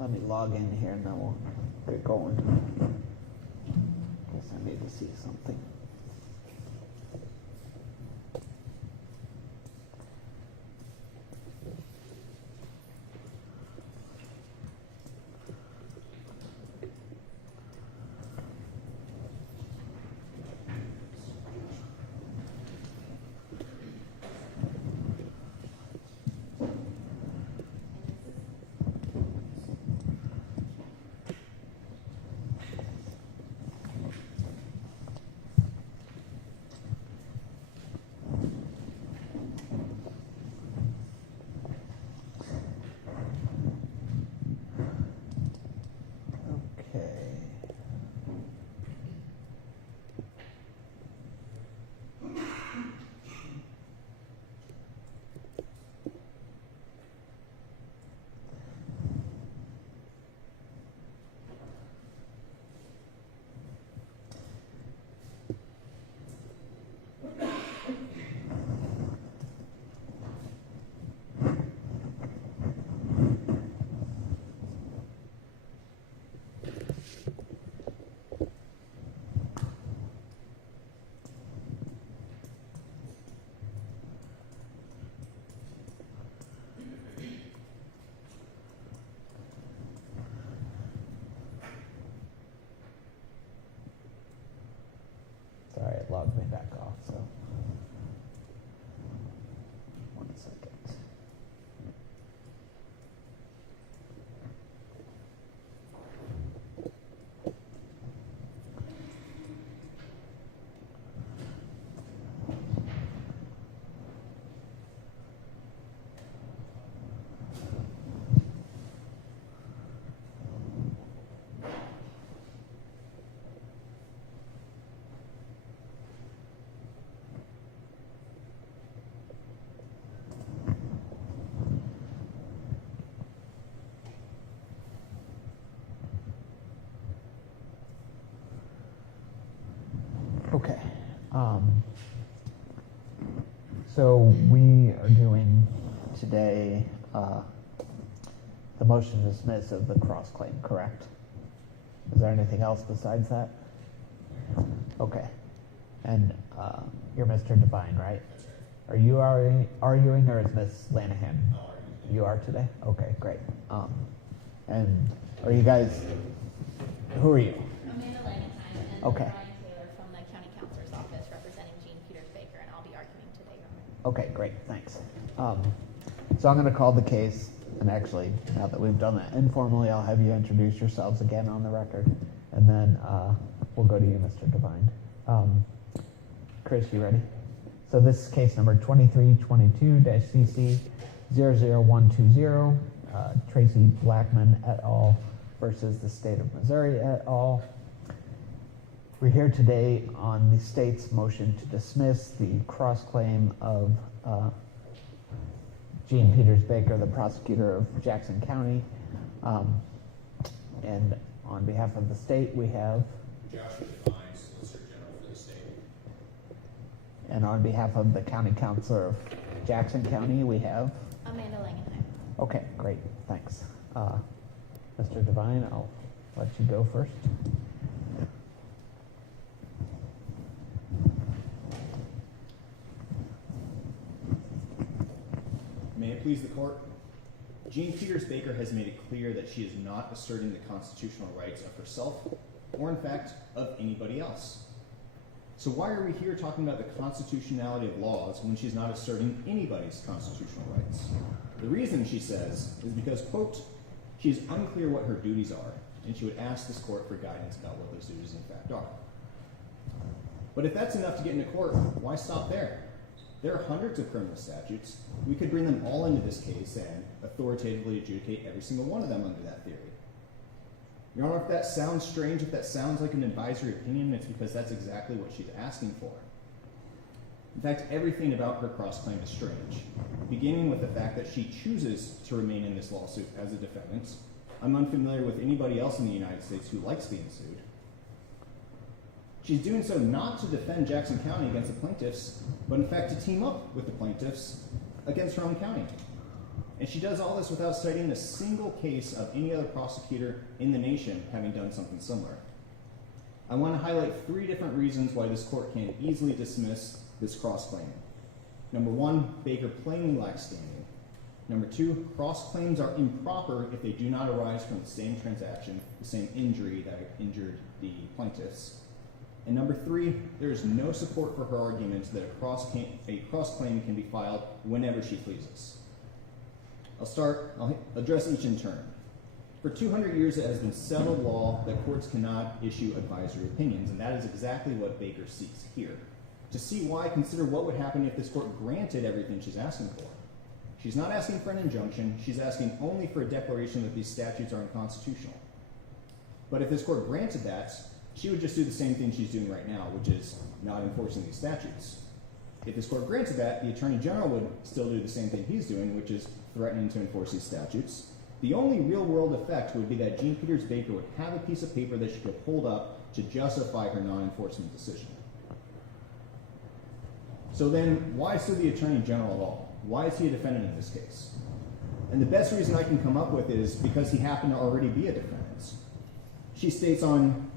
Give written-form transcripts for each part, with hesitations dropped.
Let me log in here and then we'll get going. Guess I need to see something. Sorry, it logged me back off, so 1 second. Okay. So we are doing today the motion to dismiss of the cross claim, correct? Is there anything else besides that? Okay. And you're Mr. Devine, right? Are you arguing or is Ms. Lanahan? You are today? Okay, great. And are you guys, who are you? Amanda Lanahan and Okay. Brian Taylor from the County Counselor's Office representing Jean Peters Baker, and I'll be arguing today. Okay, great, thanks. So I'm going to call the case, and actually, now that we've done that informally, I'll have you introduce yourselves again on the record, and then we'll go to you, Mr. Devine. Chris, you ready? So this is case number 2322-CC00120, Tracy Blackman et al. Versus the State of Missouri et al. We're here today on the state's motion to dismiss the cross-claim of Jean Peters Baker, the prosecutor of Jackson County. And on behalf of the state, we have Joshua Devine, Solicitor General for the state. and on behalf of the County Counselor of Jackson County, we have Amanda Langenheim. Okay, great, thanks. Mr. Devine, I'll let you go first. May it please the court. Jean Peters Baker has made it clear that she is not asserting the constitutional rights of herself, or in fact, of anybody else. So why are we here talking about the constitutionality of laws when she's not asserting anybody's constitutional rights? The reason, she says, is because, quote, she is unclear what her duties are, and she would ask this court for guidance about what those duties in fact are. But if that's enough to get into court, why stop there? There are hundreds of criminal statutes. We could bring them all into this case and authoritatively adjudicate every single one of them under that theory. Your Honor, if that sounds strange, if that sounds like an advisory opinion, it's because that's exactly what she's asking for. In fact, everything about her cross-claim is strange, beginning with the fact that she chooses to remain in this lawsuit as a defendant. I'm unfamiliar with anybody else in the United States who likes being sued. She's doing so not to defend Jackson County against the plaintiffs, but in fact to team up with the plaintiffs against her own county. And she does all this without citing a single case of any other prosecutor in the nation having done something similar. I want to highlight 3 different reasons why this court can easily dismiss this cross-claim. Number 1, Baker plainly lacks standing. Number 2, cross-claims are improper if they do not arise from the same transaction, the same injury that injured the plaintiffs. And number 3, there is no support for her argument that a cross-claim can be filed whenever she pleases. I'll address each in turn. For 200 years, it has been settled law that courts cannot issue advisory opinions, and that is exactly what Baker seeks here. To see why, consider what would happen if this court granted everything she's asking for. She's not asking for an injunction, she's asking only for a declaration that these statutes are unconstitutional. But if this court granted that, she would just do the same thing she's doing right now, which is not enforcing these statutes. If this court granted that, the Attorney General would still do the same thing he's doing, which is threatening to enforce these statutes. The only real-world effect would be that Jean Peters Baker would have a piece of paper that she could hold up to justify her non-enforcement decision. So then, why sue the Attorney General at all? Why is he a defendant in this case? And the best reason I can come up with is because he happened to already be a defendant. She states on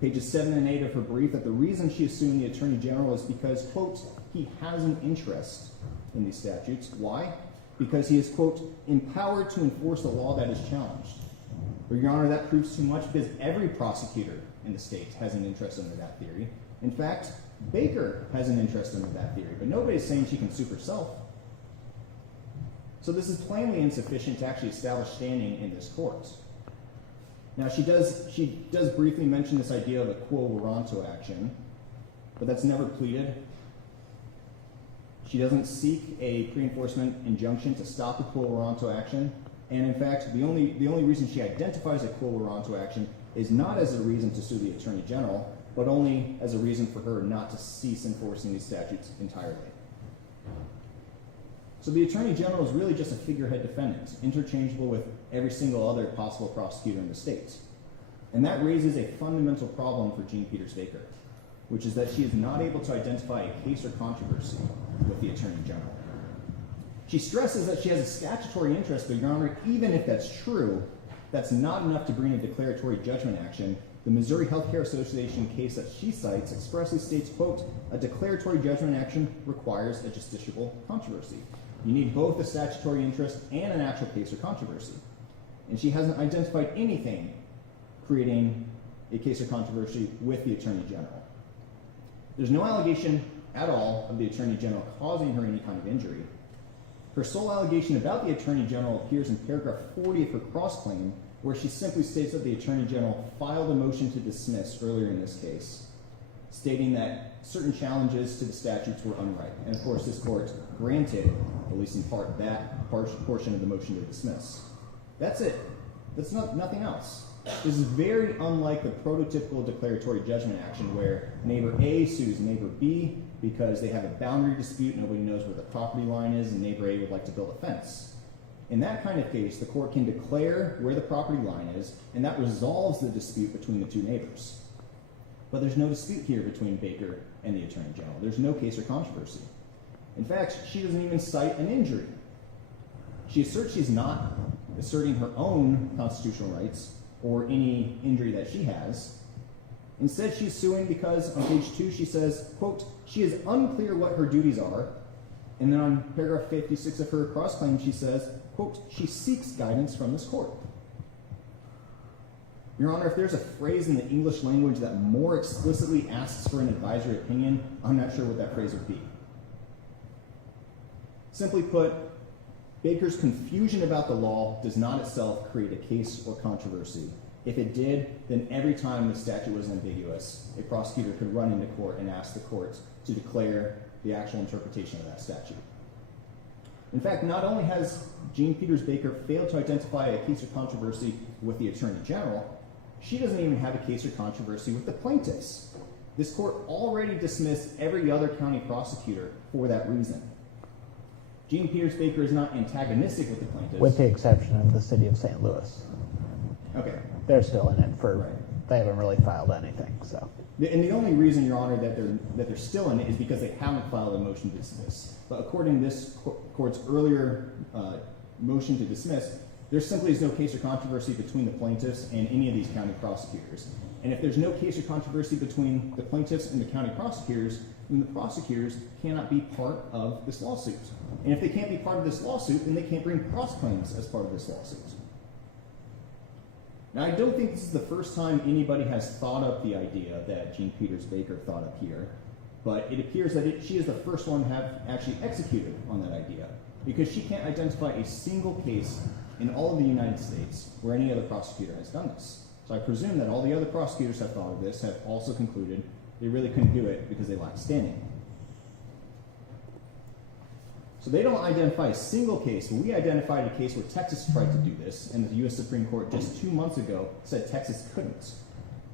pages 7 and 8 of her brief that the reason she is suing the Attorney General is because, quote, he has an interest in these statutes. Why? Because he is, quote, empowered to enforce the law that is challenged. But, Your Honor, that proves too much because every prosecutor in the state has an interest under that theory. In fact, Baker has an interest under that theory, but nobody's saying she can sue herself. So this is plainly insufficient to actually establish standing in this court. Now, she does briefly mention this idea of a quo warranto action, but that's never pleaded. She doesn't seek a pre-enforcement injunction to stop the quo warranto action, and in fact, the only reason she identifies a quo warranto action is not as a reason to sue the Attorney General, but only as a reason for her not to cease enforcing these statutes entirely. So the Attorney General is really just a figurehead defendant, interchangeable with every single other possible prosecutor in the state. And that raises a fundamental problem for Jean Peters Baker, which is that she is not able to identify a case or controversy with the Attorney General. She stresses that she has a statutory interest, but, Your Honor, even if that's true, that's not enough to bring a declaratory judgment action. The Missouri Healthcare Association case that she cites expressly states, quote, a declaratory judgment action requires a justiciable controversy. You need both a statutory interest and an actual case or controversy. And she hasn't identified anything creating a case or controversy with the Attorney General. There's no allegation at all of the Attorney General causing her any kind of injury. Her sole allegation about the Attorney General appears in paragraph 40 of her cross-claim, where she simply states that the Attorney General filed a motion to dismiss earlier in this case, stating that certain challenges to the statutes were unright. And of course, this court granted, at least in part, that portion of the motion to dismiss. That's it. That's nothing else. This is very unlike the prototypical declaratory judgment action where neighbor A sues neighbor B because they have a boundary dispute, nobody knows where the property line is, and neighbor A would like to build a fence. In that kind of case, the court can declare where the property line is, and that resolves the dispute between the two neighbors. But there's no dispute here between Baker and the Attorney General. There's no case or controversy. In fact, she doesn't even cite an injury. She asserts she's not asserting her own constitutional rights or any injury that she has. Instead, she's suing because on page 2 she says, quote, she is unclear what her duties are. And then on paragraph 56 of her cross-claim she says, quote, she seeks guidance from this court. Your Honor, if there's a phrase in the English language that more explicitly asks for an advisory opinion, I'm not sure what that phrase would be. Simply put, Baker's confusion about the law does not itself create a case or controversy. If it did, then every time the statute was ambiguous, a prosecutor could run into court and ask the court to declare the actual interpretation of that statute. In fact, not only has Jean Peters Baker failed to identify a case or controversy with the Attorney General, she doesn't even have a case or controversy with the plaintiffs. This court already dismissed every other county prosecutor for that reason. Jean Peters Baker is not antagonistic with the plaintiffs. With the exception of the city of St. Louis. Okay. They're still in it for, Right. They haven't really filed anything, so. And the only reason, Your Honor, that they're still in it is because they haven't filed a motion to dismiss. But according to this court's earlier motion to dismiss, there simply is no case or controversy between the plaintiffs and any of these county prosecutors. And if there's no case or controversy between the plaintiffs and the county prosecutors, then the prosecutors cannot be part of this lawsuit. And if they can't be part of this lawsuit, then they can't bring cross claims as part of this lawsuit. Now, I don't think this is the first time anybody has thought up the idea that Jean Peters Baker thought up here, but it appears that she is the first one to have actually executed on that idea, because she can't identify a single case in all of the United States where any other prosecutor has done this. So I presume that all the other prosecutors have thought of this, have also concluded they really couldn't do it because they lack standing. So they don't identify a single case, but we identified a case where Texas tried to do this, and the U.S. Supreme Court just 2 months ago said Texas couldn't.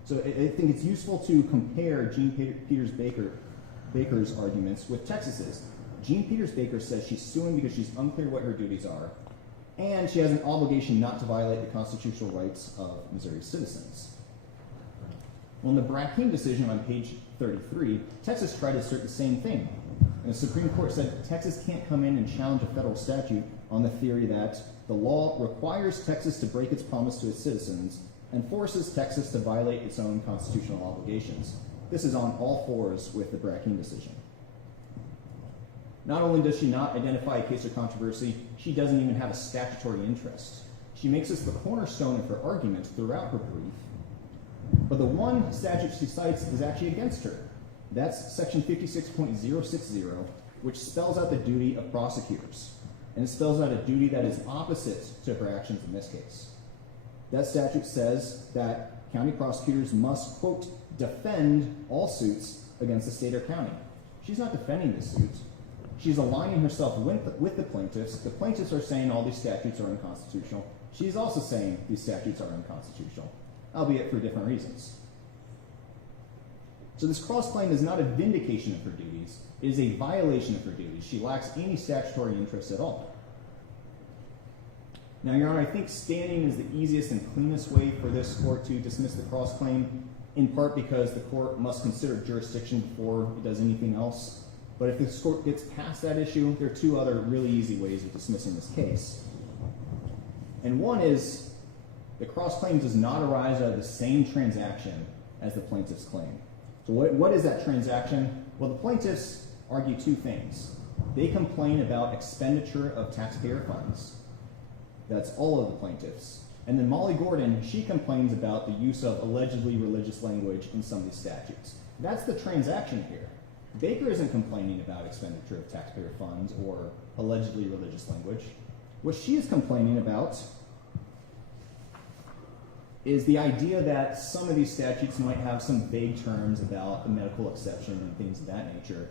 So I think it's useful to compare Jean Peters Baker's arguments with Texas's. Jean Peters Baker says she's suing because she's unclear what her duties are, and she has an obligation not to violate the constitutional rights of Missouri citizens. Well, in the Brackeen decision on page 33, Texas tried to assert the same thing. And the Supreme Court said Texas can't come in and challenge a federal statute on the theory that the law requires Texas to break its promise to its citizens and forces Texas to violate its own constitutional obligations. This is on all fours with the Brackeen decision. Not only does she not identify a case or controversy, she doesn't even have a statutory interest. She makes this the cornerstone of her argument throughout her brief. But the one statute she cites is actually against her. That's section 56.060, which spells out the duty of prosecutors. And it spells out a duty that is opposite to her actions in this case. That statute says that county prosecutors must, quote, defend all suits against the state or county. She's not defending this suit. She's aligning herself with the plaintiffs. The plaintiffs are saying all these statutes are unconstitutional. She's also saying these statutes are unconstitutional, albeit for different reasons. So this cross-claim is not a vindication of her duties. It is a violation of her duties. She lacks any statutory interest at all. Now, Your Honor, I think standing is the easiest and cleanest way for this court to dismiss the cross-claim, in part because the court must consider jurisdiction before it does anything else. But if this court gets past that issue, there are two other really easy ways of dismissing this case. And one is the cross-claim does not arise out of the same transaction as the plaintiff's claim. So what is that transaction? Well, the plaintiffs argue two things. They complain about expenditure of taxpayer funds. That's all of the plaintiffs. And then Molly Gordon, she complains about the use of allegedly religious language in some of these statutes. That's the transaction here. Baker isn't complaining about expenditure of taxpayer funds or allegedly religious language. What she is complaining about is the idea that some of these statutes might have some vague terms about the medical exception and things of that nature.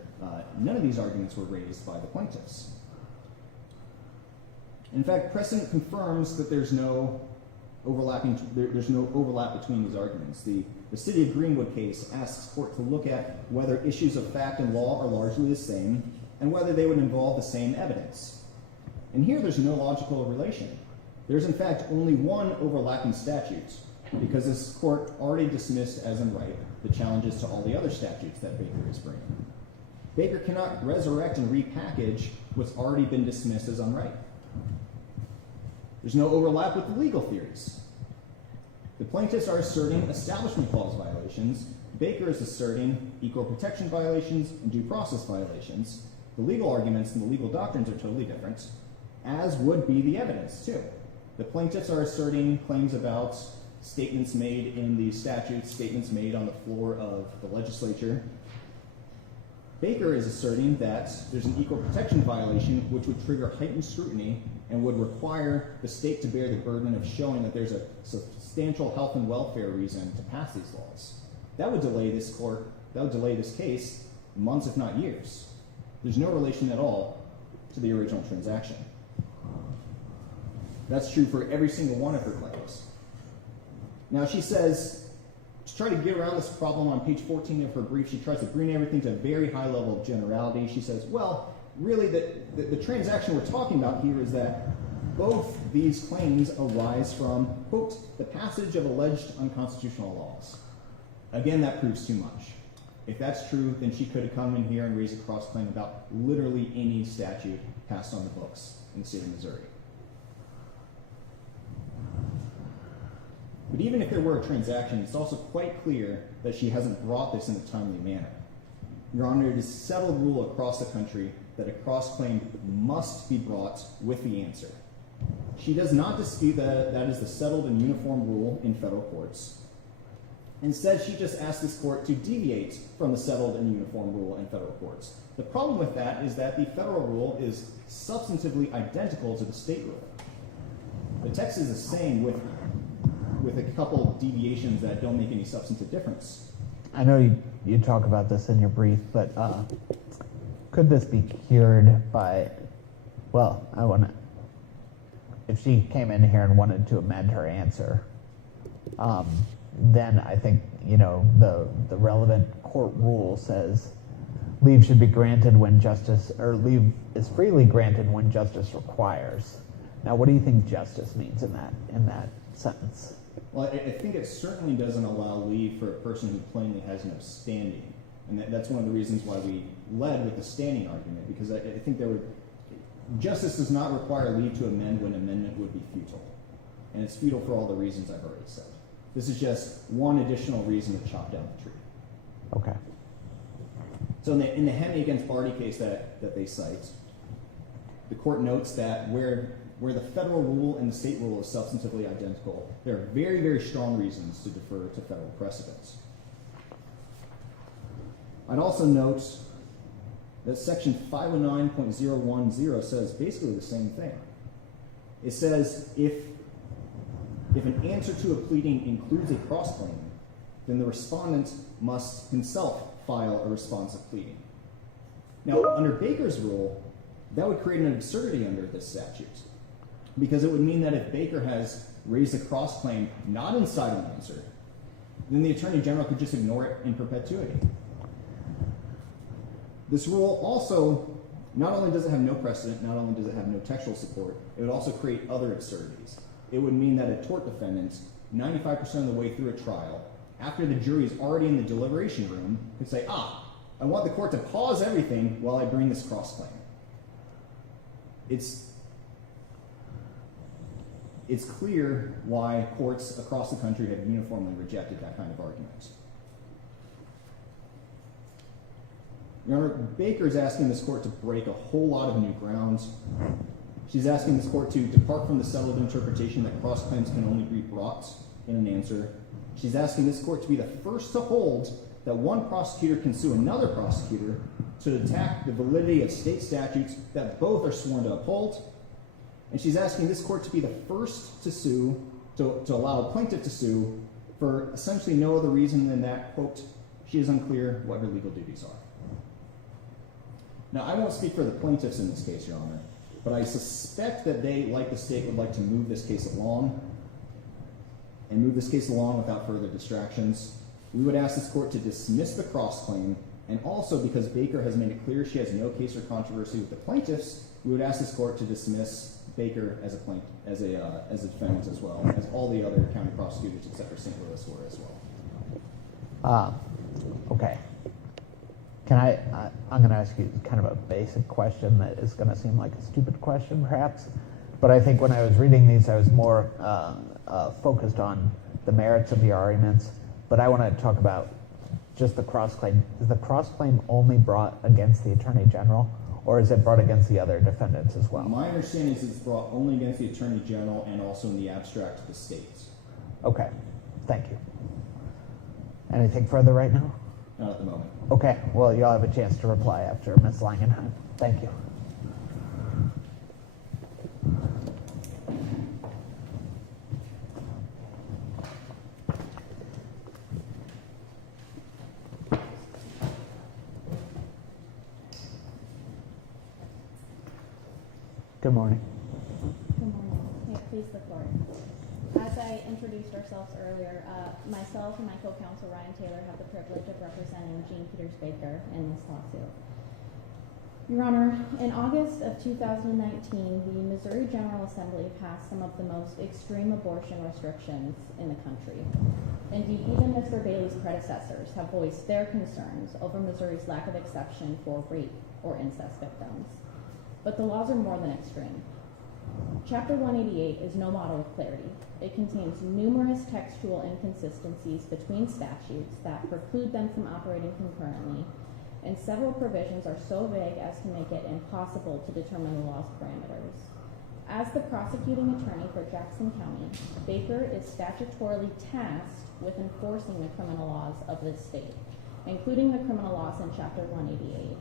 None of these arguments were raised by the plaintiffs. In fact, precedent confirms that there's no overlap between these arguments. The City of Greenwood case asks court to look at whether issues of fact and law are largely the same and whether they would involve the same evidence. And here there's no logical relation. There's in fact only one overlapping statute, because this court already dismissed as unright the challenges to all the other statutes that Baker is bringing. Baker cannot resurrect and repackage what's already been dismissed as unright. There's no overlap with the legal theories. The plaintiffs are asserting Establishment Clause violations. Baker is asserting equal protection violations and due process violations. The legal arguments and the legal doctrines are totally different, as would be the evidence, too. The plaintiffs are asserting claims about statements made in the statutes, statements made on the floor of the legislature. Baker is asserting that there's an equal protection violation which would trigger heightened scrutiny and would require the state to bear the burden of showing that there's a substantial health and welfare reason to pass these laws. That would delay this case months, if not years. There's no relation at all to the original transaction. That's true for every single one of her claims. Now she says, to try to get around this problem on page 14 of her brief, she tries to bring everything to a very high level of generality. She says, well, really the transaction we're talking about here is that both these claims arise from, quote, the passage of alleged unconstitutional laws. Again, that proves too much. If that's true, then she could have come in here and raised a cross-claim about literally any statute passed on the books in the state of Missouri. But even if there were a transaction, it's also quite clear that she hasn't brought this in a timely manner. Your Honor, it is settled rule across the country that a cross-claim must be brought with the answer. She does not dispute that that is the settled and uniform rule in federal courts. Instead, she just asked this court to deviate from the settled and uniform rule in federal courts. The problem with that is that the federal rule is substantively identical to the state rule. The text is the same with a couple deviations that don't make any substantive difference. I know you talk about this in your brief, but could this be cured by, well, if she came in here and wanted to amend her answer, then I think, the relevant court rule says leave should be granted when justice, or leave is freely granted when justice requires. Now, what do you think justice means in that sentence? Well, I think it certainly doesn't allow leave for a person who plainly has no standing. And that's one of the reasons why we led with the standing argument, because I think justice does not require leave to amend when amendment would be futile. And it's futile for all the reasons I've already said. This is just one additional reason to chop down the tree. Okay. So in the Hemme against Barty case that they cite, the court notes that where the federal rule and the state rule is substantively identical, there are very, very strong reasons to defer to federal precedents. I'd also note that section 509.010 says basically the same thing. It says if an answer to a pleading includes a cross-claim, then the respondent must himself file a responsive pleading. Now, under Baker's rule, that would create an absurdity under this statute, because it would mean that if Baker has raised a cross-claim not inside an answer, then the Attorney General could just ignore it in perpetuity. This rule also, not only does it have no precedent, not only does it have no textual support, it would also create other absurdities. It would mean that a tort defendant, 95% of the way through a trial, after the jury is already in the deliberation room, could say, I want the court to pause everything while I bring this cross-claim. It's clear why courts across the country have uniformly rejected that kind of argument. Your Honor, Baker is asking this court to break a whole lot of new grounds. She's asking this court to depart from the settled interpretation that cross-claims can only be brought in an answer. She's asking this court to be the first to hold that one prosecutor can sue another prosecutor to attack the validity of state statutes that both are sworn to uphold. And she's asking this court to be the first to sue, to allow a plaintiff to sue for essentially no other reason than that, quote, she is unclear what her legal duties are. Now, I won't speak for the plaintiffs in this case, Your Honor, but I suspect that they, like the state, would like to move this case along without further distractions. We would ask this court to dismiss the cross-claim, and also because Baker has made it clear she has no case or controversy with the plaintiffs, we would ask this court to dismiss Baker as a defendant as well, as all the other county prosecutors except for St. Louis were as well. Okay. I'm going to ask you kind of a basic question that is going to seem like a stupid question, perhaps. But I think when I was reading these, I was more focused on the merits of your arguments. But I want to talk about just the cross-claim. Is the cross-claim only brought against the Attorney General, or is it brought against the other defendants as well? My understanding is it's brought only against the Attorney General and also in the abstract to the states. Okay. Thank you. Anything further right now? Not at the moment. Okay, well, you'll have a chance to reply after Ms. Langenheim. Thank you. Good morning. Good morning. May it please the court. As I introduced ourselves earlier, myself and my co-counsel Ryan Taylor have the privilege of representing Jean Peters Baker in this lawsuit. Your Honor, in August of 2019, the Missouri General Assembly passed some of the most extreme abortion restrictions in the country. Indeed, even Mr. Bailey's predecessors have voiced their concerns over Missouri's lack of exception for rape or incest victims. But the laws are more than extreme. Chapter 188 is no model of clarity. It contains numerous textual inconsistencies between statutes that preclude them from operating concurrently, and several provisions are so vague as to make it impossible to determine the law's parameters. As the prosecuting attorney for Jackson County, Baker is statutorily tasked with enforcing the criminal laws of this state, including the criminal laws in Chapter 188.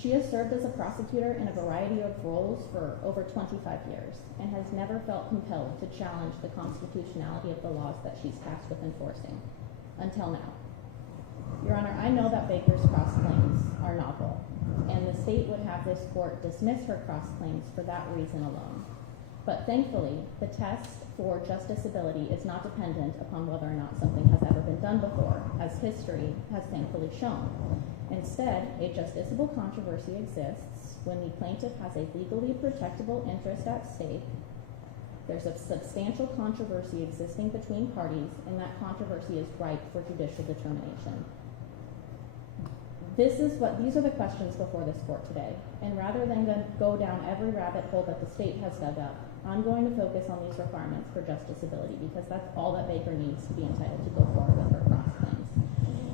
She has served as a prosecutor in a variety of roles for over 25 years and has never felt compelled to challenge the constitutionality of the laws that she's tasked with enforcing, until now. Your Honor, I know that Baker's cross claims are novel, and the state would have this court dismiss her cross claims for that reason alone. But thankfully, the test for justiciability is not dependent upon whether or not something has ever been done before, as history has thankfully shown. Instead, a justiciable controversy exists when the plaintiff has a legally protectable interest at stake, there's a substantial controversy existing between parties, and that controversy is ripe for judicial determination. These are the questions before this court today, and rather than go down every rabbit hole that the state has dug up, I'm going to focus on these requirements for justiciability because that's all that Baker needs to be entitled to go forward with her cross claims.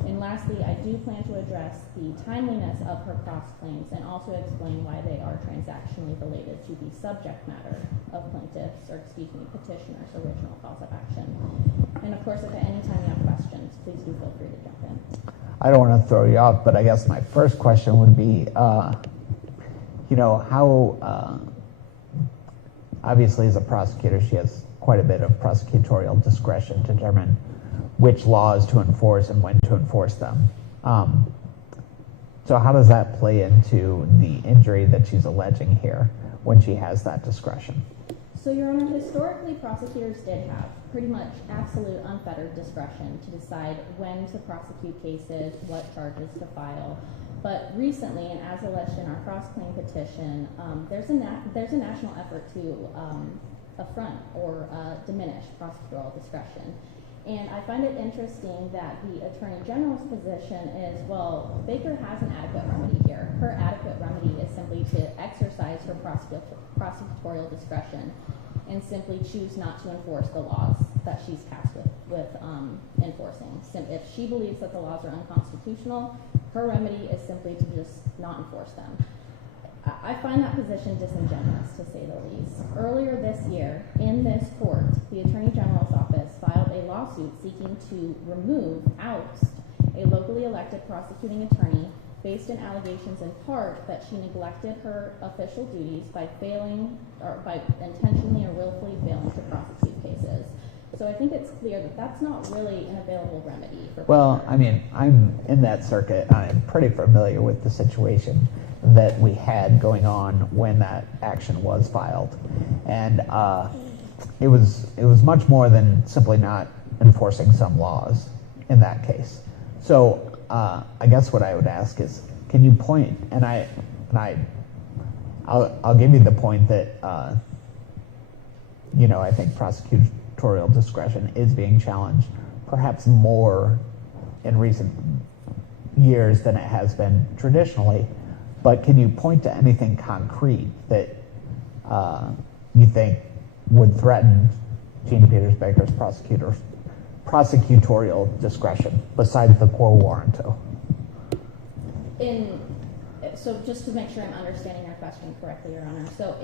And lastly, I do plan to address the timeliness of her cross claims and also explain why they are transactionally related to the subject matter of petitioner's original cause of action. And of course, if at any time you have questions, please do feel free to jump in. I don't want to throw you off, but I guess my first question would be, how, obviously as a prosecutor, she has quite a bit of prosecutorial discretion to determine which laws to enforce and when to enforce them. So how does that play into the injury that she's alleging here when she has that discretion? So, Your Honor, historically, prosecutors did have pretty much absolute unfettered discretion to decide when to prosecute cases, what charges to file. But recently, and as alleged in our cross-claim petition, there's a national effort to affront or diminish prosecutorial discretion. And I find it interesting that the Attorney General's position is, well, Baker has an adequate remedy here. Her adequate remedy is simply to exercise her prosecutorial discretion and simply choose not to enforce the laws that she's tasked with enforcing. If she believes that the laws are unconstitutional, her remedy is simply to just not enforce them. I find that position disingenuous, to say the least. Earlier this year, in this court, the Attorney General's office filed a lawsuit seeking to oust a locally elected prosecuting attorney based in allegations in part that she neglected her official duties by intentionally or willfully failing to prosecute cases. So I think it's clear that that's not really an available remedy for Well, Baker. I mean, I'm in that circuit. I'm pretty familiar with the situation that we had going on when that action was filed. And it was much more than simply not enforcing some laws in that case. So I guess what I would ask is, can you point, I'll give you the point that I think prosecutorial discretion is being challenged perhaps more in recent years than it has been traditionally. But can you point to anything concrete that you think would threaten Jean Peters Baker's prosecutorial discretion besides the quo warranto? So just to make sure I'm understanding your question correctly, Your Honor. So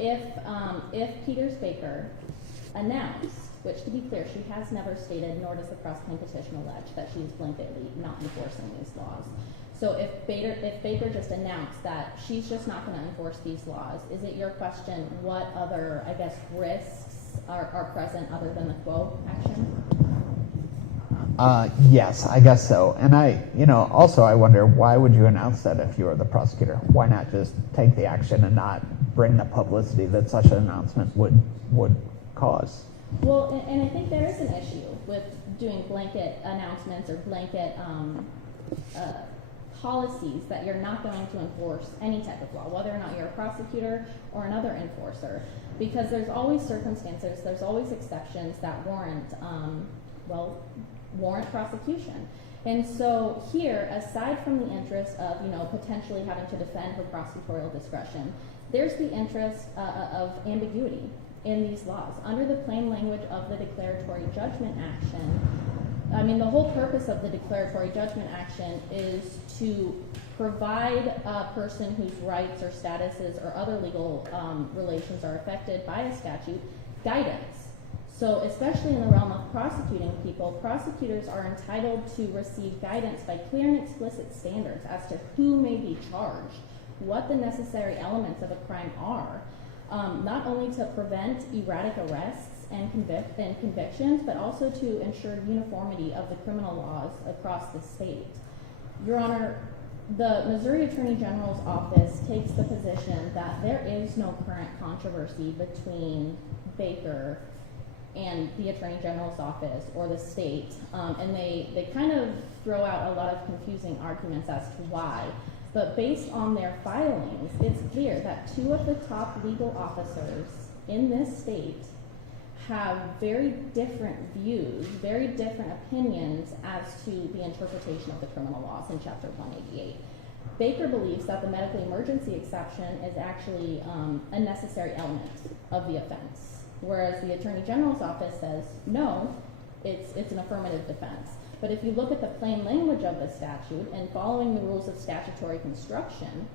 if Peters Baker announced, which to be clear, she has never stated, nor does the cross-claim petition allege, that she is blanketly not enforcing these laws. So if Baker just announced that she's just not going to enforce these laws, is it your question what other, I guess, risks are present other than the quo action? Yes, I guess so. And also I wonder, why would you announce that if you were the prosecutor? Why not just take the action and not bring the publicity that such an announcement would cause? Well, and I think there is an issue with doing blanket announcements or blanket policies that you're not going to enforce any type of law, whether or not you're a prosecutor or another enforcer, because there's always circumstances, there's always exceptions that warrant prosecution. And so here, aside from the interest of potentially having to defend her prosecutorial discretion, there's the interest of ambiguity in these laws. Under the plain language of the declaratory judgment action, I mean, the whole purpose of the declaratory judgment action is to provide a person whose rights or statuses or other legal relations are affected by a statute guidance. So especially in the realm of prosecuting people, prosecutors are entitled to receive guidance by clear and explicit standards as to who may be charged, what the necessary elements of a crime are, not only to prevent erratic arrests and convictions, but also to ensure uniformity of the criminal laws across the state. Your Honor, the Missouri Attorney General's office takes the position that there is no current controversy between Baker and the Attorney General's office or the state, and they kind of throw out a lot of confusing arguments as to why. But based on their filings, it's clear that two of the top legal officers in this state have very different views, very different opinions as to the interpretation of the criminal laws in Chapter 188. Baker believes that the medical emergency exception is actually a necessary element of the offense, whereas the Attorney General's office says, no, it's an affirmative defense. But if you look at the plain language of the statute and following the rules of statutory construction,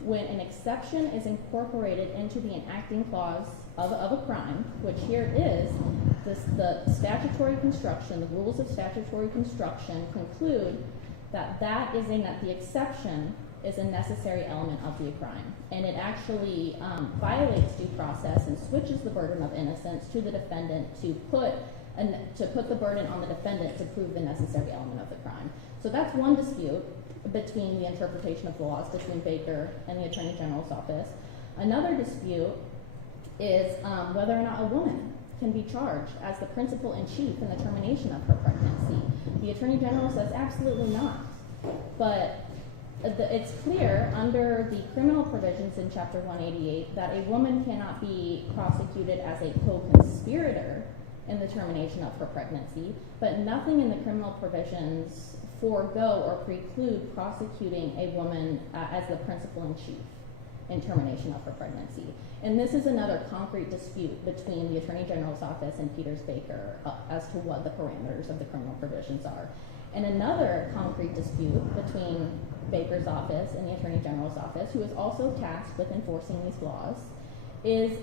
when an exception is incorporated into the enacting clause of a crime, which here is, the statutory construction, the rules of statutory construction conclude that the exception is a necessary element of the crime. And it actually violates due process and switches the burden of innocence to the defendant to put the burden on the defendant to prove the necessary element of the crime. So that's one dispute between the interpretation of the laws between Baker and the Attorney General's office. Another dispute is whether or not a woman can be charged as the principal in chief in the termination of her pregnancy. The Attorney General says absolutely not. But it's clear under the criminal provisions in Chapter 188 that a woman cannot be prosecuted as a co-conspirator in the termination of her pregnancy, but nothing in the criminal provisions forego or preclude prosecuting a woman as the principal in chief in termination of her pregnancy. And this is another concrete dispute between the Attorney General's office and Peters Baker as to what the parameters of the criminal provisions are. And another concrete dispute between Baker's office and the Attorney General's office, who is also tasked with enforcing these laws, is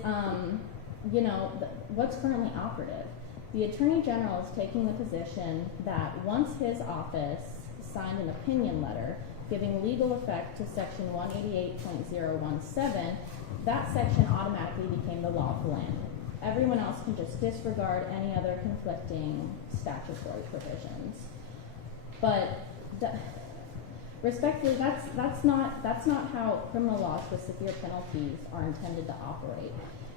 what's currently operative. The Attorney General is taking the position that once his office signed an opinion letter giving legal effect to Section 188.017, that section automatically became the law of the land. Everyone else can just disregard any other conflicting statutory provisions. But respectfully, that's not how criminal laws with severe penalties are intended to operate.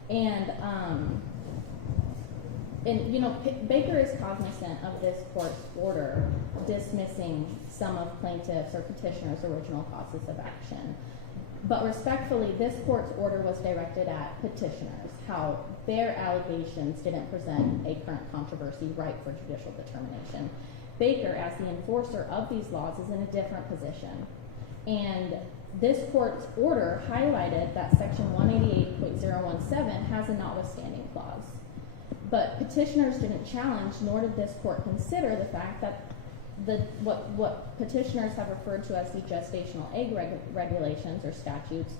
And Baker is cognizant of this court's order dismissing some of plaintiffs' or petitioners' original causes of action. But respectfully, this court's order was directed at petitioners, how their allegations didn't present a current controversy ripe for judicial determination. Baker, as the enforcer of these laws, is in a different position. And this court's order highlighted that Section 188.017 has a notwithstanding clause. But petitioners didn't challenge, nor did this court consider the fact that what petitioners have referred to as the gestational egg regulations or statutes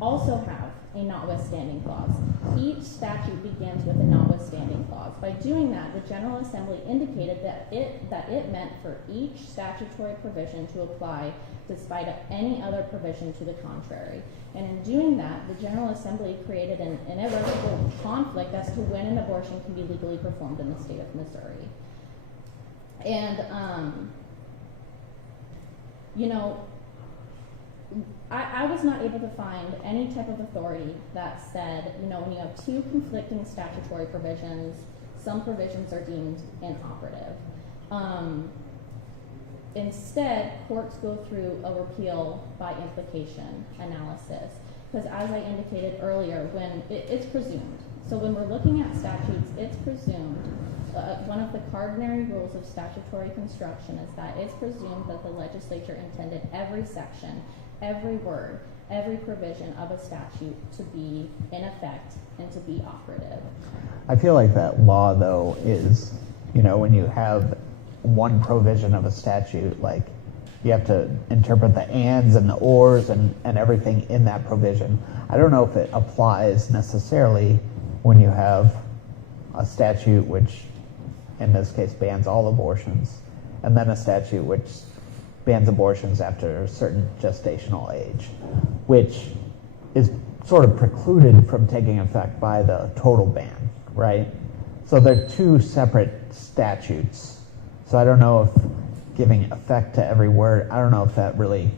also have a notwithstanding clause. Each statute begins with a notwithstanding clause. By doing that, the General Assembly indicated that it meant for each statutory provision to apply despite any other provision to the contrary. And in doing that, the General Assembly created an irreversible conflict as to when an abortion can be legally performed in the state of Missouri. And, I was not able to find any type of authority that said, when you have two conflicting statutory provisions, some provisions are deemed inoperative. Instead, courts go through a repeal by implication analysis. Because as I indicated earlier, when it's presumed. So when we're looking at statutes, it's presumed. One of the cardinal rules of statutory construction is that it's presumed that the legislature intended every section every word, every provision of a statute to be in effect and to be operative. I feel like that law, though, is, when you have one provision of a statute, like you have to interpret the ands and the ors and everything in that provision. I don't know if it applies necessarily when you have a statute which, in this case, bans all abortions, and then a statute which bans abortions after a certain gestational age, which is sort of precluded from taking effect by the total ban, right? So they're two separate statutes. So I don't know if giving effect to every word, I don't know if that really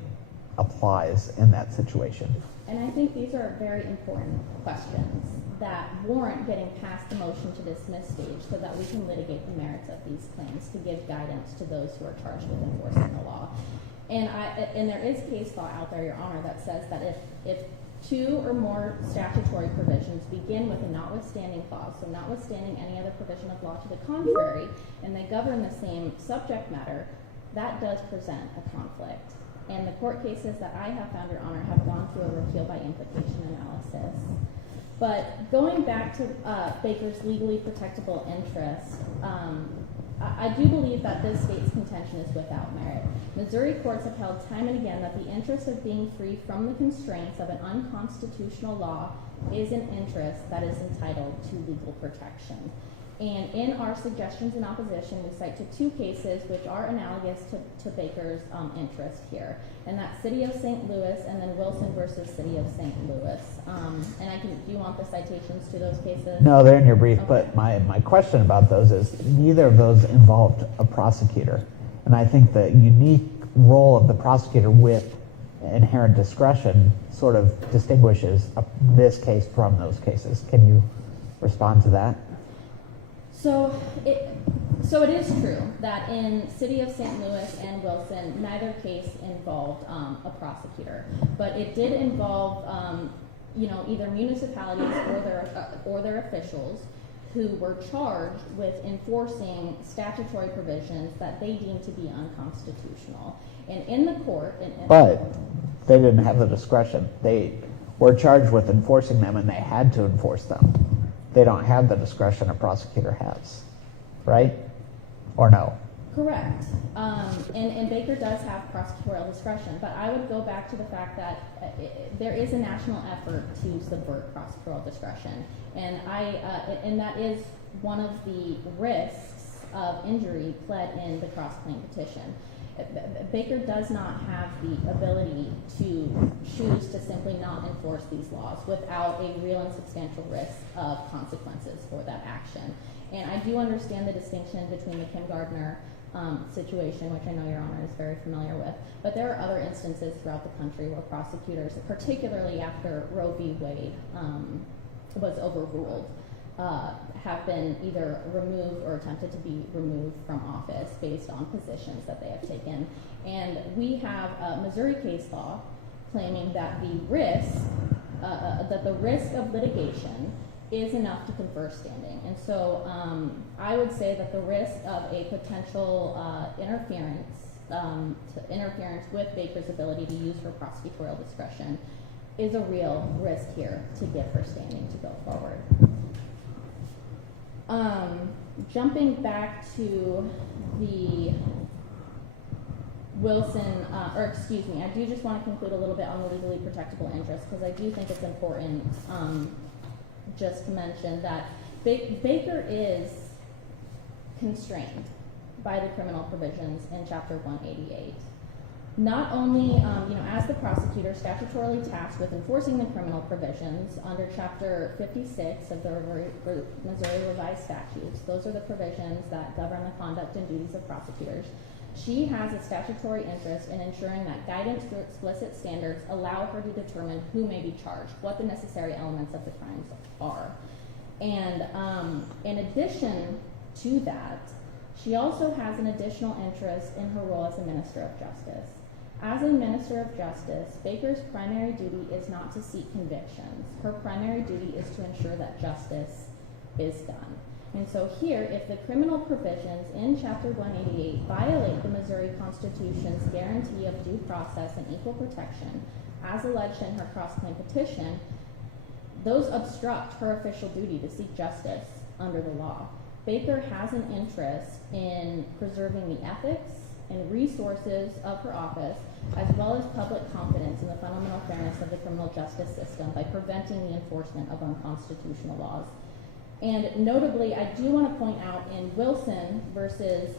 applies in that situation. And I think these are very important questions that warrant getting past the motion to dismiss stage so that we can litigate the merits of these claims to give guidance to those who are charged with enforcing the law. And there is case law out there, Your Honor, that says that if two or more statutory provisions begin with a notwithstanding clause, so notwithstanding any other provision of law to the contrary, and they govern the same subject matter, that does present a conflict. And the court cases that I have found, Your Honor, have gone through a repeal by implication analysis. But going back to Baker's legally protectable interest, I do believe that this state's contention is without merit. Missouri courts have held time and again that the interest of being free from the constraints of an unconstitutional law is an interest that is entitled to legal protection. And in our suggestions in opposition, we cite to two cases which are analogous to Baker's interest here. And that's City of St. Louis and then Wilson versus City of St. Louis. Do you want the citations to those cases? No, they're in your brief, Okay. but my question about those is neither of those involved a prosecutor. And I think the unique role of the prosecutor with inherent discretion sort of distinguishes this case from those cases. Can you respond to that? So it is true that in City of St. Louis and Wilson, neither case involved a prosecutor, but it did involve either municipalities or their officials who were charged with enforcing statutory provisions that they deemed to be unconstitutional. And in the court, But they didn't have the discretion. They were charged with enforcing them, and they had to enforce them. They don't have the discretion a prosecutor has, right? Or no? correct. And Baker does have prosecutorial discretion, but I would go back to the fact that there is a national effort to subvert prosecutorial discretion, and that is one of the risks of injury pled in the cross-claim petition. Baker does not have the ability to choose to simply not enforce these laws without a real and substantial risk of consequences for that action. And I do understand the distinction between the Kim Gardner situation, which I know Your Honor is very familiar with, but there are other instances throughout the country where prosecutors, particularly after Roe v. Wade was overruled, have been either removed or attempted to be removed from office based on positions that they have taken. And we have a Missouri case law claiming that the risk of litigation is enough to confer standing. And so I would say that the risk of a potential interference with Baker's ability to use her prosecutorial discretion is a real risk here to give her standing to go forward. Jumping back to the Wilson, I do just want to conclude a little bit on the legally protectable interest, because I do think it's important just to mention that Baker is constrained by the criminal provisions in Chapter 188. Not only, as the prosecutor statutorily tasked with enforcing the criminal provisions under Chapter 56 of the Missouri Revised Statutes, those are the provisions that govern the conduct and duties of prosecutors, she has a statutory interest in ensuring that guidance through explicit standards allow her to determine who may be charged, what the necessary elements of the crimes are. And in addition to that, she also has an additional interest in her role as a minister of justice. As a minister of justice, Baker's primary duty is not to seek convictions. Her primary duty is to ensure that justice is done. And so here, if the criminal provisions in Chapter 188 violate the Missouri Constitution's guarantee of due process and equal protection, as alleged in her cross-claim petition, those obstruct her official duty to seek justice under the law. Baker has an interest in preserving the ethics and resources of her office, as well as public confidence in the fundamental fairness of the criminal justice system by preventing the enforcement of unconstitutional laws. And notably, I do want to point out in Wilson versus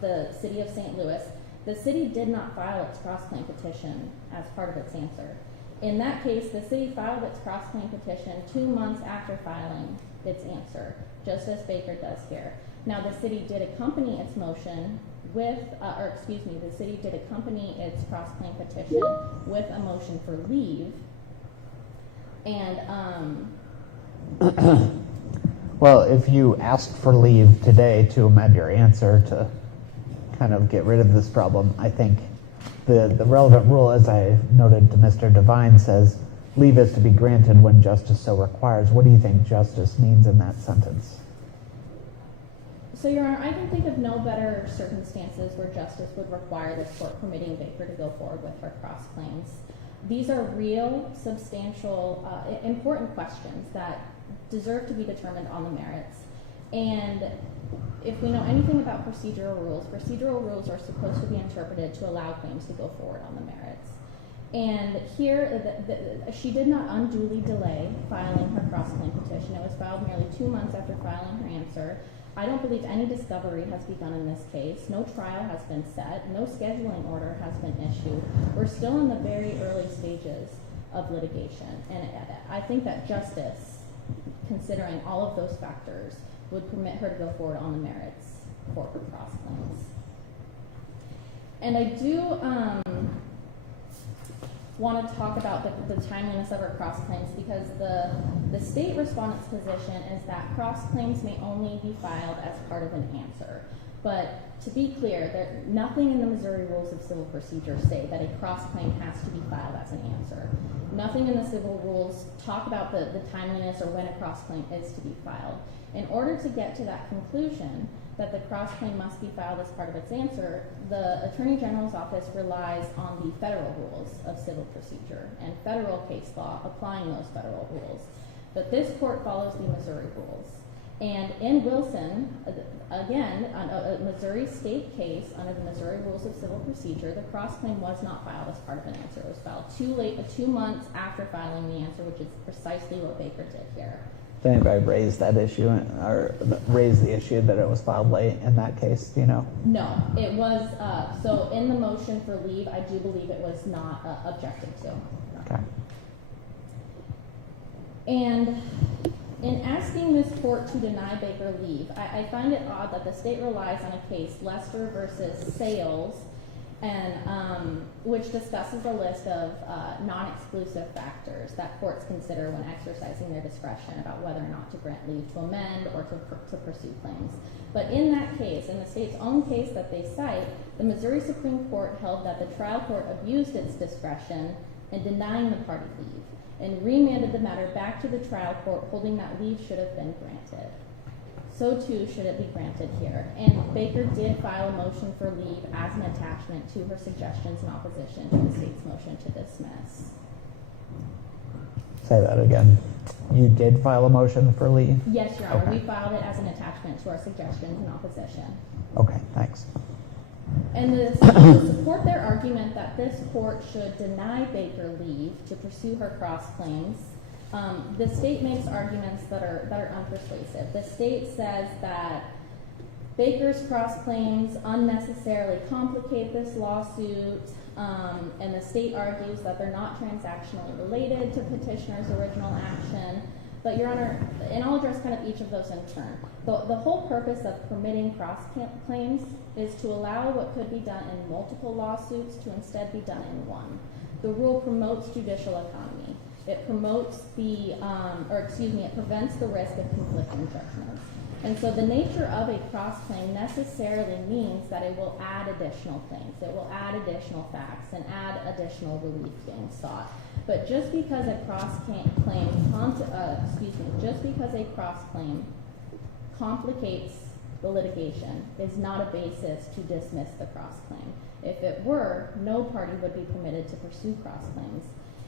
the city of St. Louis, the city did not file its cross-claim petition as part of its answer. In that case, the city filed its cross-claim petition 2 months after filing its answer, just as Baker does here. Now, the city did accompany its motion with, the city did accompany its cross-claim petition with a motion for leave. And, Well, if you asked for leave today to amend your answer to kind of get rid of this problem, I think the relevant rule, as I noted to Mr. Devine, says leave is to be granted when justice so requires. What do you think justice means in that sentence? so, Your Honor, I can think of no better circumstances where justice would require this court permitting Baker to go forward with her cross-claims. These are real, substantial, important questions that deserve to be determined on the merits. And if we know anything about procedural rules are supposed to be interpreted to allow claims to go forward on the merits. And here, she did not unduly delay filing her cross-claim petition. It was filed nearly 2 months after filing her answer. I don't believe any discovery has begun in this case. No trial has been set. No scheduling order has been issued. We're still in the very early stages of litigation. And I think that justice, considering all of those factors, would permit her to go forward on the merits for her cross-claims. And I do want to talk about the timeliness of her cross-claims, because the state respondent's position is that cross-claims may only be filed as part of an answer. But to be clear, nothing in the Missouri Rules of Civil Procedure say that a cross-claim has to be filed as an answer. Nothing in the civil rules talk about the timeliness or when a cross-claim is to be filed. In order to get to that conclusion, that the cross-claim must be filed as part of its answer, the Attorney General's office relies on the federal rules of civil procedure and federal case law applying those federal rules. But this court follows the Missouri rules. And in Wilson, again, on a Missouri state case under the Missouri Rules of Civil Procedure, the cross-claim was not filed as part of an answer. It was filed too late, 2 months after filing the answer, which is precisely what Baker did here. Did anybody raise that issue or raise the issue that it was filed late in that case? Do you know? No, it was, so in the motion for leave, I do believe it was not objected to. Okay. And in asking this court to deny Baker leave, I find it odd that the state relies on a case, Lester versus Sales, and which discusses a list of non-exclusive factors that courts consider when exercising their discretion about whether or not to grant leave to amend or to pursue claims. But in that case, in the state's own case that they cite, the Missouri Supreme Court held that the trial court abused its discretion in denying the party leave and remanded the matter back to the trial court, holding that leave should have been granted. So too should it be granted here. And Baker did file a motion for leave as an attachment to her suggestions in opposition to the state's motion to dismiss. Say that again. You did file a motion for leave? Yes, Your Honor. Okay. We filed it as an attachment to our suggestions in opposition. Okay, thanks. And to support their argument that this court should deny Baker leave to pursue her cross-claims, the state makes arguments that are unpersuasive. The state says that Baker's cross-claims unnecessarily complicate this lawsuit, and the state argues that they're not transactionally related to petitioner's original action. But, Your Honor, and I'll address kind of each of those in turn. The whole purpose of permitting cross-claims is to allow what could be done in multiple lawsuits to instead be done in one. The rule promotes judicial economy. It promotes it prevents the risk of conflicting judgments. And so the nature of a cross-claim necessarily means that it will add additional claims. It will add additional facts and add additional relief being sought. But just because a cross-claim complicates the litigation is not a basis to dismiss the cross-claim. If it were, no party would be permitted to pursue cross-claims.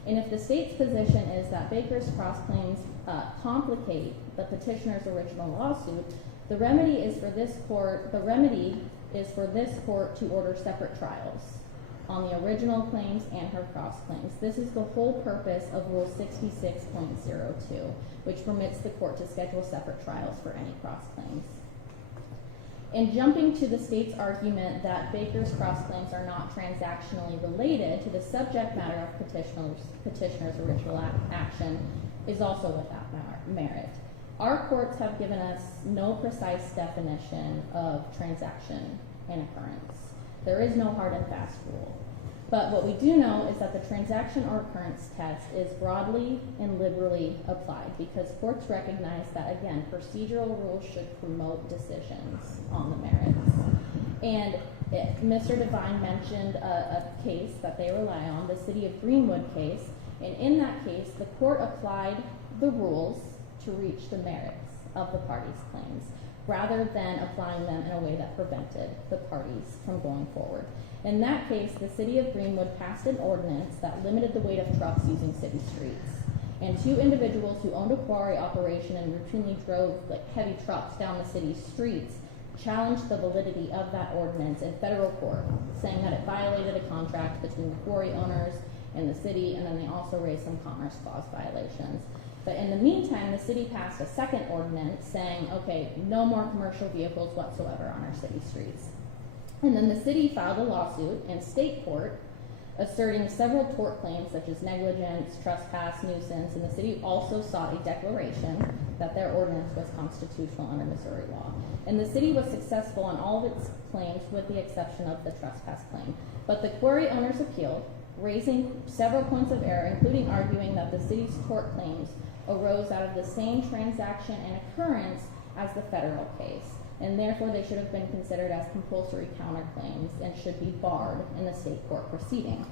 And if the state's position is that Baker's cross-claims complicate the petitioner's original lawsuit, the remedy is for this court to order separate trials on the original claims and her cross-claims. This is the whole purpose of Rule 66.02, which permits the court to schedule separate trials for any cross-claims. And jumping to the state's argument that Baker's cross-claims are not transactionally related to the subject matter of petitioner's original action is also without merit. Our courts have given us no precise definition of transaction and occurrence. There is no hard and fast rule. But what we do know is that the transaction or occurrence test is broadly and liberally applied because courts recognize that, again, procedural rules should promote decisions on the merits. And Mr. Devine mentioned a case that they rely on, the City of Greenwood case, and in that case, the court applied the rules to reach the merits of the parties' claims, rather than applying them in a way that prevented the parties from going forward. In that case, the City of Greenwood passed an ordinance that limited the weight of trucks using city streets. And two individuals who owned a quarry operation and routinely drove heavy trucks down the city's streets challenged the validity of that ordinance in federal court, saying that it violated a contract between the quarry owners and the city, and then they also raised some Commerce Clause violations. But in the meantime, the city passed a second ordinance saying, okay, no more commercial vehicles whatsoever on our city streets. And then the city filed a lawsuit in state court asserting several tort claims such as negligence, trespass, nuisance, and the city also sought a declaration that their ordinance was constitutional under Missouri law. And the city was successful on all of its claims with the exception of the trespass claim. But the quarry owners appealed, raising several points of error, including arguing that the city's tort claims arose out of the same transaction and occurrence as the federal case, and therefore they should have been considered as compulsory counterclaims and should be barred in the state court proceeding.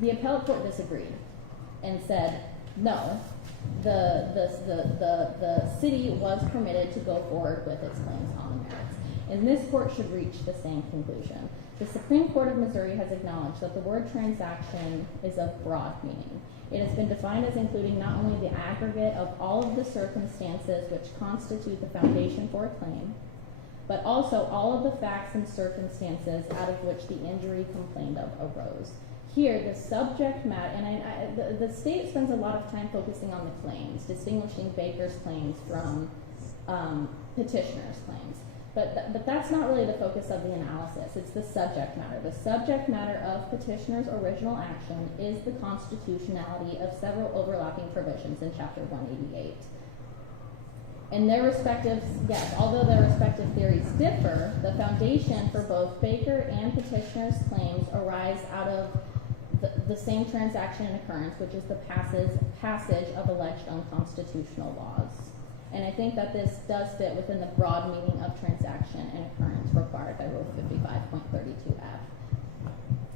The appellate court disagreed and said, no, the city was permitted to go forward with its claims on the merits, and this court should reach the same conclusion. The Supreme Court of Missouri has acknowledged that the word transaction is of broad meaning. It has been defined as including not only the aggregate of all of the circumstances which constitute the foundation for a claim, but also all of the facts and circumstances out of which the injury complained of arose. Here, the subject matter, and the state spends a lot of time focusing on the claims, distinguishing Baker's claims from petitioner's claims. But that's not really the focus of the analysis. It's the subject matter. The subject matter of petitioner's original action is the constitutionality of several overlapping provisions in Chapter 188. And their respective, yes, although their respective theories differ, the foundation for both Baker and petitioner's claims arise out of the same transaction and occurrence, which is the passage of alleged unconstitutional laws. And I think that this does fit within the broad meaning of transaction and occurrence required by Rule 55.32F.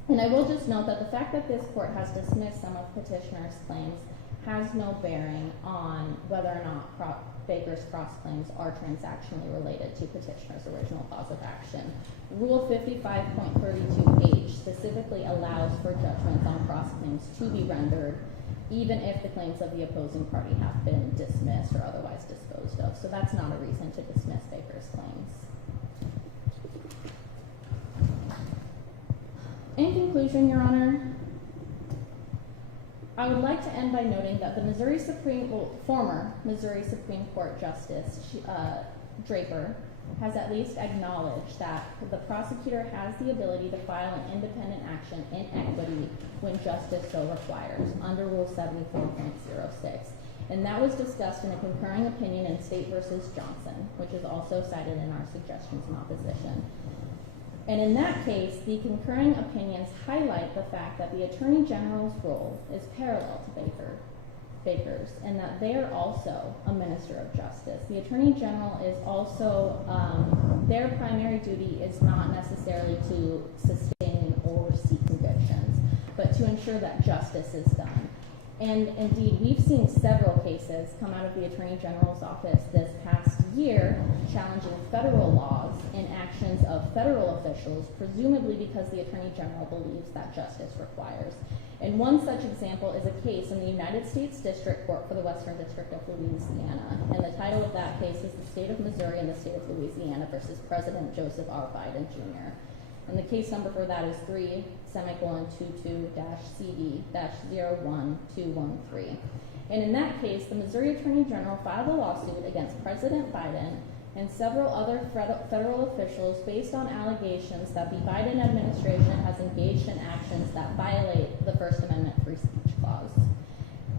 And I will just note that the fact that this court has dismissed some of petitioner's claims has no bearing on whether or not Baker's cross-claims are transactionally related to petitioner's original cause of action. Rule 55.32H specifically allows for judgments on cross-claims to be rendered even if the claims of the opposing party have been dismissed or otherwise disposed of. So that's not a reason to dismiss Baker's claims. In conclusion, Your Honor, I would like to end by noting that the former Missouri Supreme Court Justice Draper has at least acknowledged that the prosecutor has the ability to file an independent action in equity when justice so requires under Rule 74.06. And that was discussed in a concurring opinion in State v. Johnson, which is also cited in our suggestions in opposition. And in that case, the concurring opinions highlight the fact that the Attorney General's role is parallel to Baker's, and that they are also a minister of justice. The Attorney General is also, their primary duty is not necessarily to sustain or seek convictions, but to ensure that justice is done. And indeed, we've seen several cases come out of the Attorney General's office this past year challenging federal laws and actions of federal officials, presumably because the Attorney General believes that justice requires. And one such example is a case in the United States District Court for the Western District of Louisiana. And the title of that case is the State of Missouri and the State of Louisiana versus President Joseph R. Biden Jr. And the case number for that is 3:22-CD-01213. And in that case, the Missouri Attorney General filed a lawsuit against President Biden and several other federal officials based on allegations that the Biden administration has engaged in actions that violate the First Amendment free speech clause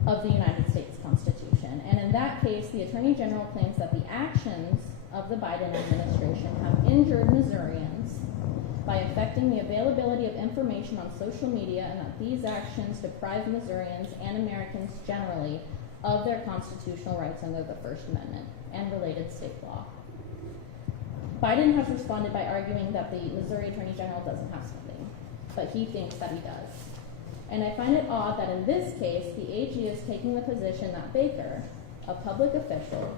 of the United States Constitution. And in that case, the Attorney General claims that the actions of the Biden administration have injured Missourians by affecting the availability of information on social media, and that these actions deprive Missourians and Americans generally of their constitutional rights under the First Amendment and related state law. Biden has responded by arguing that the Missouri Attorney General doesn't have standing, but he thinks that he does. And I find it odd that in this case, the AG is taking the position that Baker, a public official,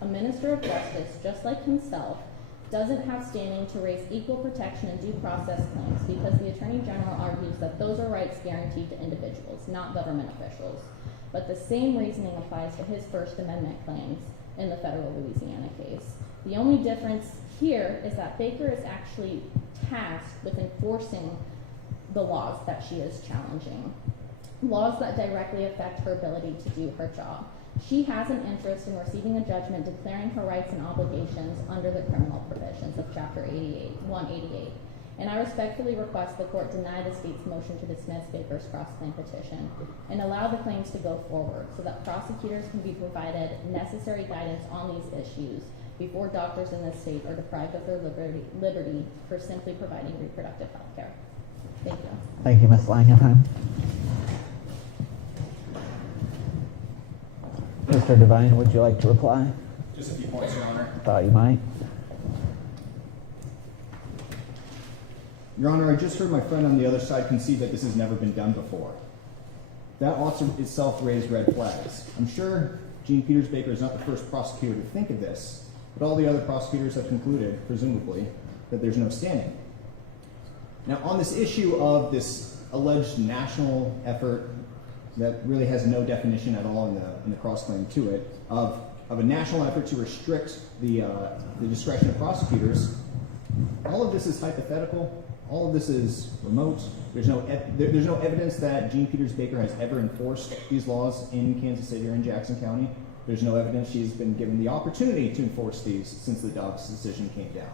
a minister of justice just like himself, doesn't have standing to raise equal protection and due process claims because the Attorney General argues that those are rights guaranteed to individuals, not government officials. But the same reasoning applies to his First Amendment claims in the federal Louisiana case. The only difference here is that Baker is actually tasked with enforcing the laws that she is challenging, laws that directly affect her ability to do her job. She has an interest in receiving a judgment declaring her rights and obligations under the criminal provisions of Chapter 188. And I respectfully request the court deny the state's motion to dismiss Baker's cross-claim petition and allow the claims to go forward so that prosecutors can be provided necessary guidance on these issues before doctors in this state are deprived of their liberty for simply providing reproductive health care. Thank you. Thank you, Ms. Langenheim. Mr. Devine, would you like to reply? Just a few points, Your Honor. Thought you might. Your Honor, I just heard my friend on the other side concede that this has never been done before. That ought to itself raise red flags. I'm sure Gene Peters Baker is not the first prosecutor to think of this, but all the other prosecutors have concluded, presumably, that there's no standing. Now, on this issue of this alleged national effort that really has no definition at all in the cross-claim to it, of a national effort to restrict the discretion of prosecutors, all of this is hypothetical. All of this is remote. There's no evidence that Gene Peters Baker has ever enforced these laws in Kansas City or in Jackson County. There's no evidence she's been given the opportunity to enforce these since the Dobbs decision came down.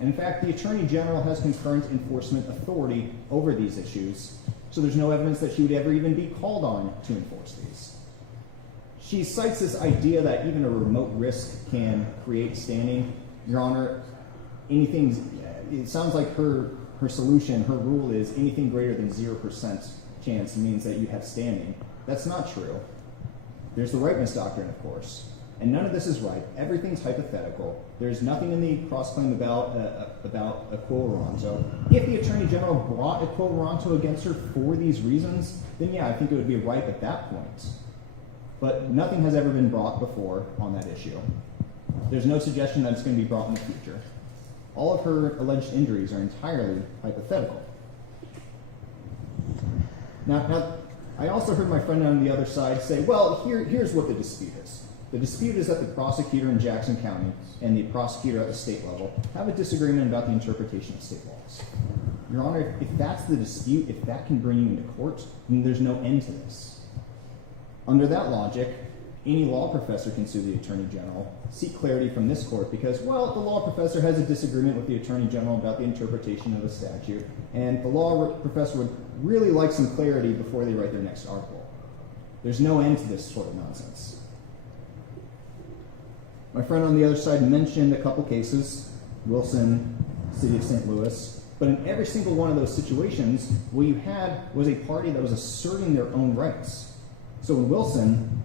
And in fact, the Attorney General has concurrent enforcement authority over these issues, so there's no evidence that she would ever even be called on to enforce these. She cites this idea that even a remote risk can create standing. Your Honor, it sounds like her solution, her rule is anything greater than 0% chance means that you have standing. That's not true. There's the rightness doctrine, of course. And none of this is right. Everything's hypothetical. There's nothing in the cross-claim about a quo warranto. If the Attorney General brought a quo warranto against her for these reasons, then yeah, I think it would be ripe at that point. But nothing has ever been brought before on that issue. There's no suggestion that it's going to be brought in the future. All of her alleged injuries are entirely hypothetical. Now, I also heard my friend on the other side say, well, here's what the dispute is. The dispute is that the prosecutor in Jackson County and the prosecutor at the state level have a disagreement about the interpretation of state laws. Your Honor, if that's the dispute, if that can bring you into court, then there's no end to this. Under that logic, any law professor can sue the Attorney General, seek clarity from this court because, well, the law professor has a disagreement with the Attorney General about the interpretation of a statute, and the law professor would really like some clarity before they write their next article. There's no end to this sort of nonsense. My friend on the other side mentioned a couple cases, Wilson, City of St. Louis, but in every single one of those situations, what you had was a party that was asserting their own rights. So in Wilson,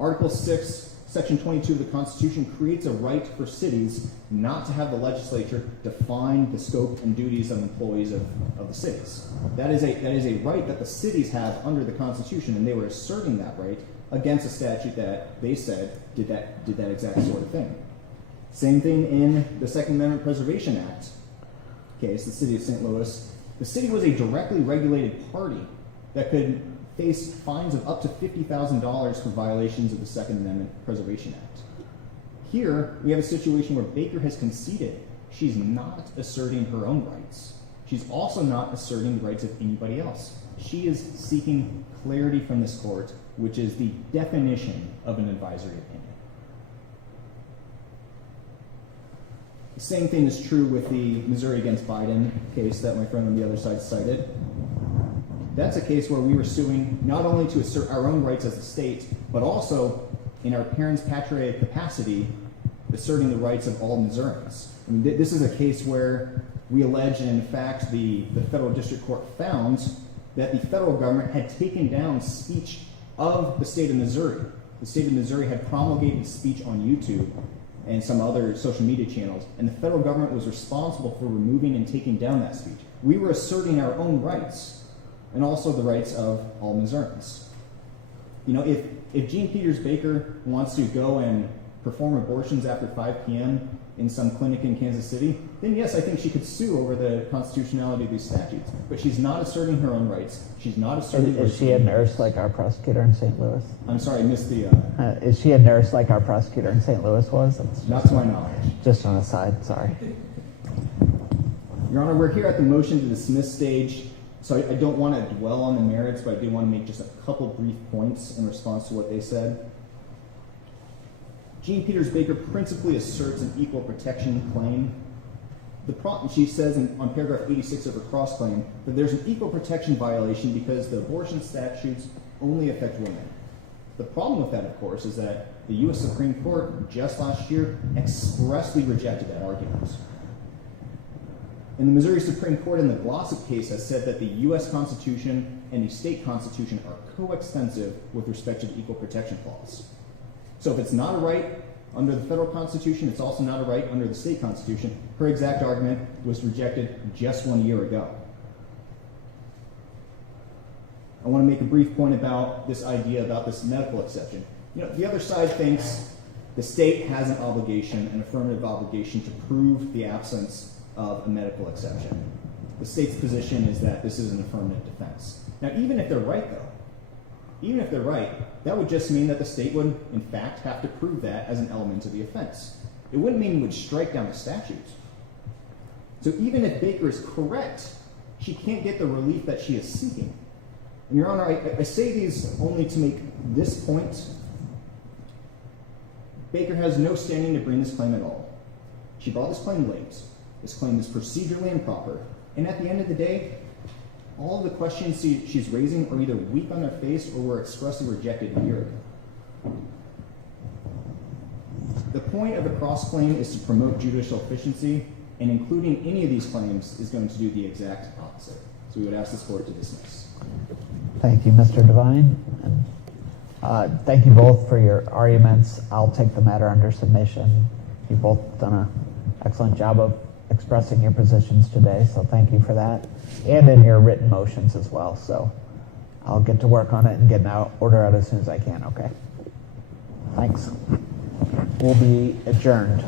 Article 6, Section 22 of the Constitution creates a right for cities not to have the legislature define the scope and duties of employees of the cities. That is a right that the cities have under the Constitution, and they were asserting that right against a statute that they said did that exact sort of thing. Same thing in the Second Amendment Preservation Act case, the city of St. Louis. The city was a directly regulated party that could face fines of up to $50,000 for violations of the Second Amendment Preservation Act. Here, we have a situation where Baker has conceded she's not asserting her own rights. She's also not asserting the rights of anybody else. She is seeking clarity from this court, which is the definition of an advisory opinion. The same thing is true with the Missouri against Biden case that my friend on the other side cited. That's a case where we were suing not only to assert our own rights as a state, but also in our parents' patriae capacity, asserting the rights of all Missourians. I mean, this is a case where we allege, and in fact, the federal district court found that the federal government had taken down speech of the state of Missouri. The state of Missouri had promulgated speech on YouTube and some other social media channels, and the federal government was responsible for removing and taking down that speech. We were asserting our own rights, and also the rights of all Missourians. You know, if Jean Peters Baker wants to go and perform abortions after 5 p.m. in some clinic in Kansas City, then yes, I think she could sue over the constitutionality of these statutes. But she's not asserting her own rights. She's not asserting... Is she a nurse like our prosecutor in St. Louis? I'm sorry, I missed the... Is she a nurse like our prosecutor in St. Louis was? That's not to my knowledge. Just an aside, sorry. Your Honor, we're here at the motion to dismiss stage, so I don't want to dwell on the merits, but I do want to make just a couple brief points in response to what they said. Jean Peters Baker principally asserts an equal protection claim. She says on paragraph 86 of her cross claim that there's an equal protection violation because the abortion statutes only affect women. The problem with that, of course, is that the U.S. Supreme Court just last year expressly rejected that argument. And the Missouri Supreme Court in the Glossop case has said that the U.S. Constitution and the state constitution are coextensive with respect to the equal protection clause. So if it's not a right under the federal constitution, it's also not a right under the state constitution. Her exact argument was rejected just 1 year ago. I want to make a brief point about this idea about this medical exception. You know, the other side thinks the state has an obligation, an affirmative obligation, to prove the absence of a medical exception. The state's position is that this is an affirmative defense. Now, even if they're right, though, even if they're right, that would just mean that the state would, in fact, have to prove that as an element of the offense. It wouldn't mean it would strike down the statute. So even if Baker is correct, she can't get the relief that she is seeking. And Your Honor, I say these only to make this point. Baker has no standing to bring this claim at all. She brought this claim late. This claim is procedurally improper. And at the end of the day, all of the questions she's raising are either weak on their face or were expressly rejected a year ago. The point of a cross-claim is to promote judicial efficiency, and including any of these claims is going to do the exact opposite. So we would ask this court to dismiss. Thank you, Mr. Devine. And, thank you both for your arguments. I'll take the matter under submission. You've both done an excellent job of expressing your positions today, so thank you for that. And in your written motions as well. So I'll get to work on it and get an order out as soon as I can, okay? Thanks. We'll be adjourned.